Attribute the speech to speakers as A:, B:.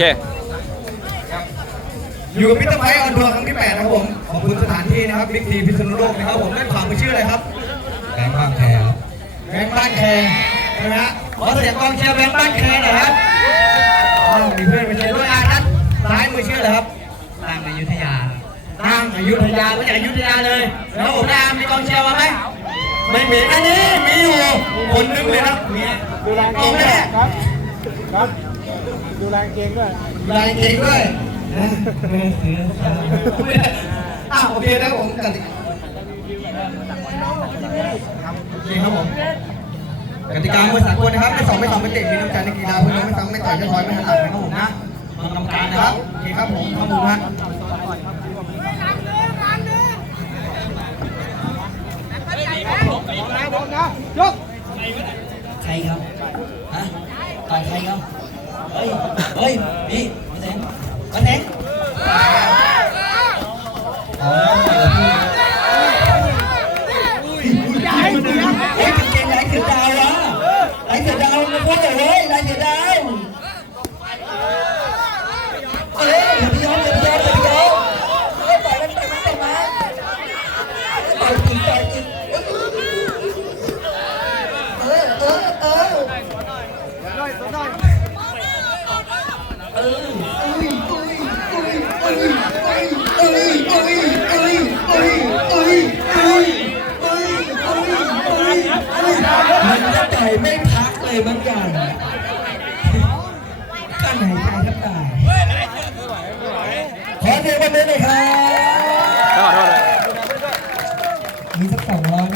A: เค
B: อยู่กับมิสเตอร์ไพออนทัวร์ครั้งที่ 8 นะครับผม ขอบคุณสถานที่นะครับบิ๊กทีพิษณุโลกนะครับผมนั่นฝั่งมือชื่ออะไรครับ
C: แบงค์บางแคครับ
B: แบงค์บ้านแคร์ใช่ไหมฮะขอเสียงกองเชียร์แบงค์บ้านแคร์หน่อยครับอ้าวมีเพื่อนมาเชียร์ด้วยอะนั้นซ้ายมือชื่ออะไรครับ
C: ตั้งอยุธยา
B: นางอยุธยามาจากอยุธยาเลย แล้วผมนามมีกองเชียร์มาไหมไม่มีอันนี้มีอยู่คนหนึงเลยครับมี
D: ดูแล
B: ก
D: เก
B: อง
D: ง
B: แร
D: ด้วย
B: ก
D: ครับครับ ดูแลเกงด้วย
B: ลายเก่งด้วยนะอ้าวโอเคนะครับผมกติกาโอเคครับผมกติกามวยสากลนะครับไม่สองไม่สองไม่เตะมีน้ำใจในกีฬาเพื่อนไม่ฟังไม่ต่อยจะถอยไม่หันหลังนะครับผมนะมากรรมการนะครับโอเคครับผมข้อมูลฮะ
D: ยก
C: ใครครับฮะ tài thầy không? Ơi ơi đi có thắng có thắng Lấy thịt đau, nó có rồi đấy, lấy thịt đau ด้วยตั
D: วด้วย
C: เอออุ้ยอุ้ยอุ้ยอุ้ยอุ้ยอุ้ยอุ้ยอุ้ยอุ้ยอุ้ยอุ้ยอุ้ยอุ้ยอุ้ยอุ้ยมันจะต่อยไม่พักเลยบางอย่างกั้นหายใจแทบตายขอเสียงปรบมือหน่อยครับ
A: ขอโทษเลย
C: มีสักสองร้อย